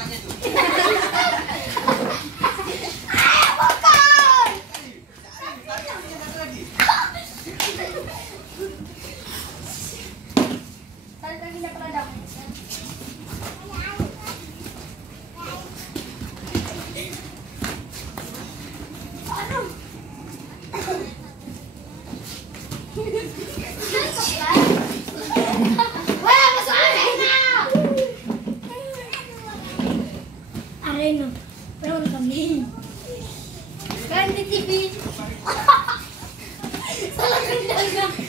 kotaknya tuh. Bukan. Tarik kakinya ke ladang. Aduh. Wah, masuk arena. Arena. Memang kami. Kan di TV. Salah kendali.